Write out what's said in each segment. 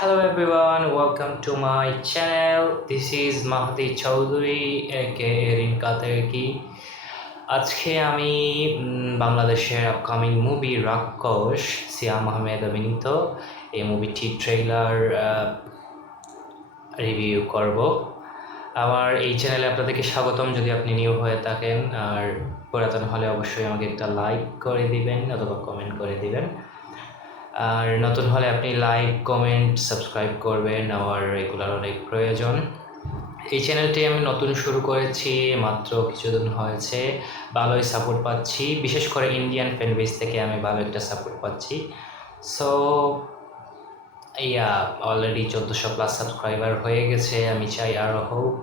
Hello everyone, welcome to my channel. This is Mahdi Chowdhury aka Rinka তেকি। আজকে আমি বাংলাদেশের upcoming movie রাক্ষস সিয়াম আহমেদ অভিনীত এই মুভিটির ট্রেইলার রিভিউ করব। আমার এই চ্যানেলে আপনাদেরকে স্বাগতম যদি আপনি নিউ হয়ে থাকেন, আর পুরাতন হলে অবশ্যই আমাকে একটা লাইক করে দিবেন অথবা কমেন্ট করে দিবেন। আর নতুন হলে আপনি লাইক কমেন্ট সাবস্ক্রাইব করবেন, আমার রেগুলার অনেক প্রয়োজন। এই চ্যানেলটি আমি নতুন শুরু করেছি, মাত্র কিছুদিন হয়েছে, ভালোই সাপোর্ট পাচ্ছি, বিশেষ করে ইন্ডিয়ান ফ্যান বেস থেকে আমি ভালো একটা সাপোর্ট পাচ্ছি। সো অলরেডি 1400+ সাবস্ক্রাইবার হয়ে গেছে। আমি চাই আরও হোক,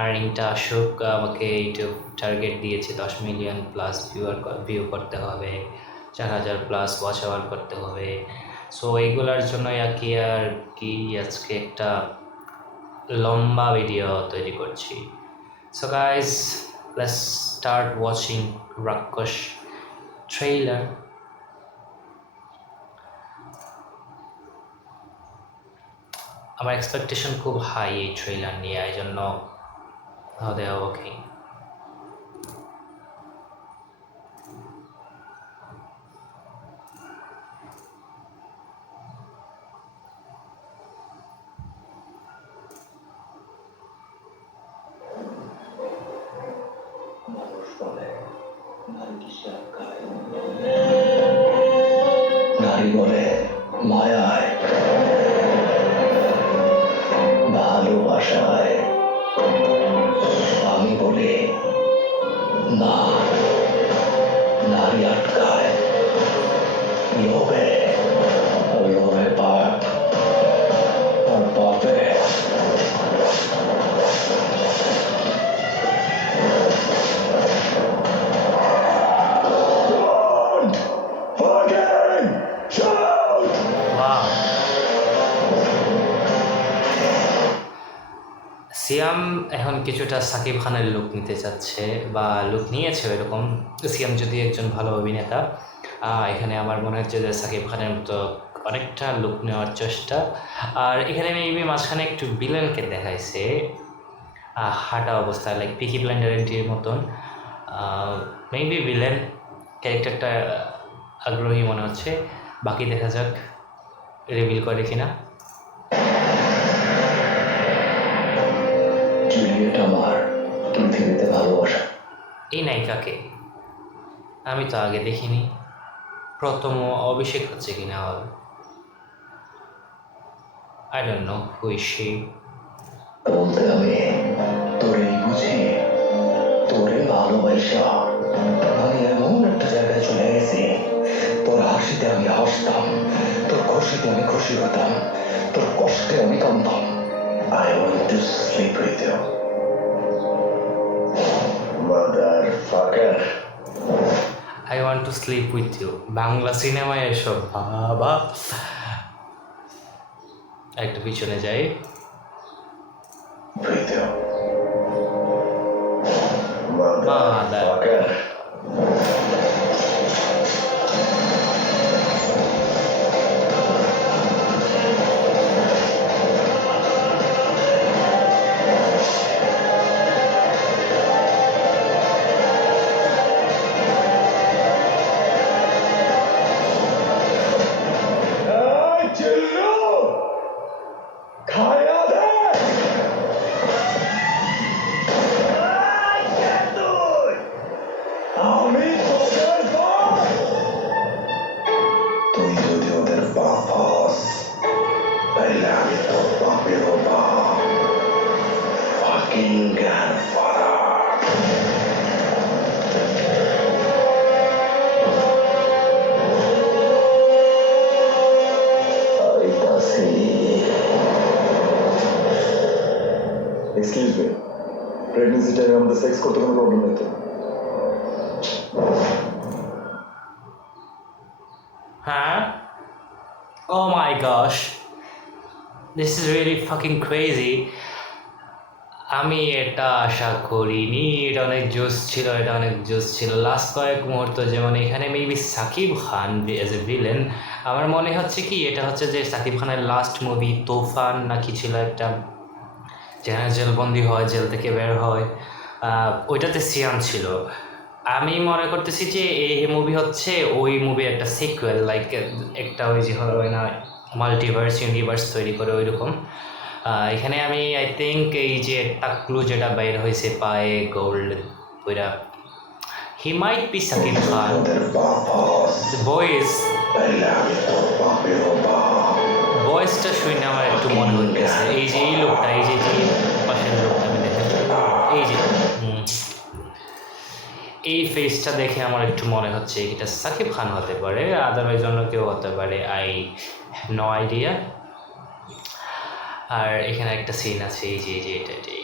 আর্নিংটা আসুক। আমাকে ইউটিউব টার্গেট দিয়েছে 10 মিলিয়ন প্লাস ভিউ করতে হবে, 4000+ ওয়াচ আওয়ার করতে হবে। সো এইগুলার জন্য আর কি আজকে একটা লম্বা ভিডিও তৈরি করছি। So guys, let's start watching রাক্ষস ট্রেইলার। আমার এক্সপেকটেশন খুব হাই এই ট্রেইলার নিয়ে, এই জন্য দেওয়া ওকে। নারী বলে মায়ায়, ভালোবাসায়, আমি বলি না, নারী আটকায় লোভে, লোভে পাপ আর পাপে সিয়াম এখন কিছুটা সাকিব খানের লুক নিতে চাচ্ছে বা লুক নিয়েছে এরকম। সিয়াম যদি একজন ভালো অভিনেতা, এখানে আমার মনে হচ্ছে যে সাকিব খানের মতো অনেকটা লুক নেওয়ার চেষ্টা। আর এখানে মেবি মাঝখানে একটু ভিলেনকে দেখাইছে হাঁটা অবস্থায়, লাইক পিকি ব্লাইন্ডারের মতন। মেবি ভিলেন ক্যারেক্টারটা আগ্রহী মনে হচ্ছে। বাকি দেখা যাক রিভিল করে কিনা। জুলিয়েট আমার পৃথিবীতে ভালোবাসা। এই নায়িকাকে আমি তো আগে দেখিনি, প্রথম অভিষেক হচ্ছে কিনা হবে। I don't know who is she. বলতে আমি তোরে বুঝি, তোরে ভালোবাসা আমি এমন একটা জায়গায় চলে গেছি, তোর হাসিতে আমি হাসতাম, তোর খুশিতে আমি খুশি হতাম, তোর কষ্টে আমি কাঁদতাম। I want to sleep with you, motherfucker. I want to sleep with you, Bangla সিনেমায় এসব বাবা। একটু পিছনে যাই। With you, Mother. motherfucker. তুই যদি ওদের বাপ হস, তাইলে আমি তোর বাপেরও বাপ। Fucking grandfather. Excuse me, pregnancy টাইমে আমাদের সেক্স করতে কোনো প্রবলেম নেই তো? হ্যাঁ, oh my gosh, this is really fucking crazy. আমি এটা আশা করিনি। এটা অনেক জোস ছিল, এটা অনেক জোস ছিল। লাস্ট কয়েক মুহূর্ত যেমন এখানে maybe Shakib Khan as a villain, আমার মনে হচ্ছে কি এটা হচ্ছে যে সাকিব খানের লাস্ট মুভি তুফান নাকি ছিল একটা, যেখানে জেলবন্দি হয়, জেল থেকে বের হয়, ওইটাতে সিয়াম ছিল। আমি মনে করতেছি যে এই মুভি হচ্ছে ওই মুভির একটা সিকুয়েল, লাইক একটা ওই যে হয় না মাল্টিভার্স ইউনিভার্স তৈরি করে ওই রকম। এখানে আমি আই থিঙ্ক এই যে টাকলু যেটা বাইর হয়েছে পায়ে গোল্ড ওইটা, হি মাইট বি সাকিব খান। তোদের বাপস বয়েস তাইলে আমি তোর বাপেরও বাপ। বয়েসটা শুনে আমার একটু মনে হইতেছে এই যে এই লোকটা, এই যে যে পাশের লোকটা আমি দেখেন, এই যে এই ফেসটা দেখে আমার একটু মনে হচ্ছে এটা সাকিব খান হতে পারে, আদারওয়াইজ অন্য কেউ হতে পারে, আই হ্যাভ নো আইডিয়া। আর এখানে একটা সিন আছে এই যে এটা যে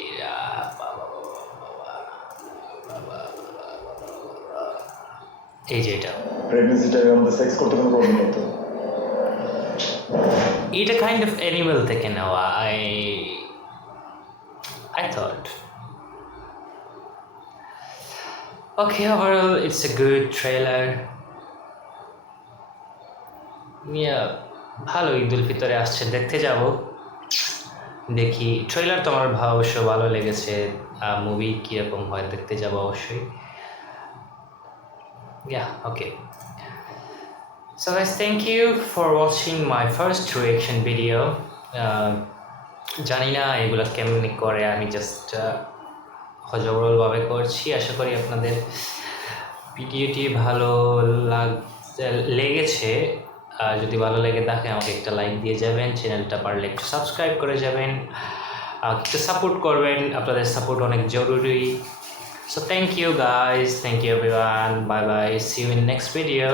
এই যে এটা, প্রেগনেন্সি টাইমে আমাদের সেক্স করতে কোনো প্রবলেম হতো? এটা কাইন্ড অফ অ্যানিমেল থেকে নেওয়া। I thought. Okay, overall, it's a good trailer. Yeah, ভালো। ঈদ উল ফিতরে আসছে, দেখতে যাব, দেখি। ট্রেলার তো আমার অবশ্য ভালো লেগেছে, মুভি কীরকম হয় দেখতে যাব অবশ্যই। Okay. So guys, thank you for watching my first reaction video. জানি না এগুলো কেমনি করে, আমি জাস্ট হজবরলভাবে করছি। আশা করি আপনাদের ভিডিওটি ভালো লেগেছে। যদি ভালো লেগে থাকে আমাকে একটা লাইক দিয়ে যাবেন, চ্যানেলটা পারলে একটু সাবস্ক্রাইব করে যাবেন, একটু সাপোর্ট করবেন, আপনাদের সাপোর্ট অনেক জরুরি। So thank you guys, thank you everyone, bye bye, see you in next video.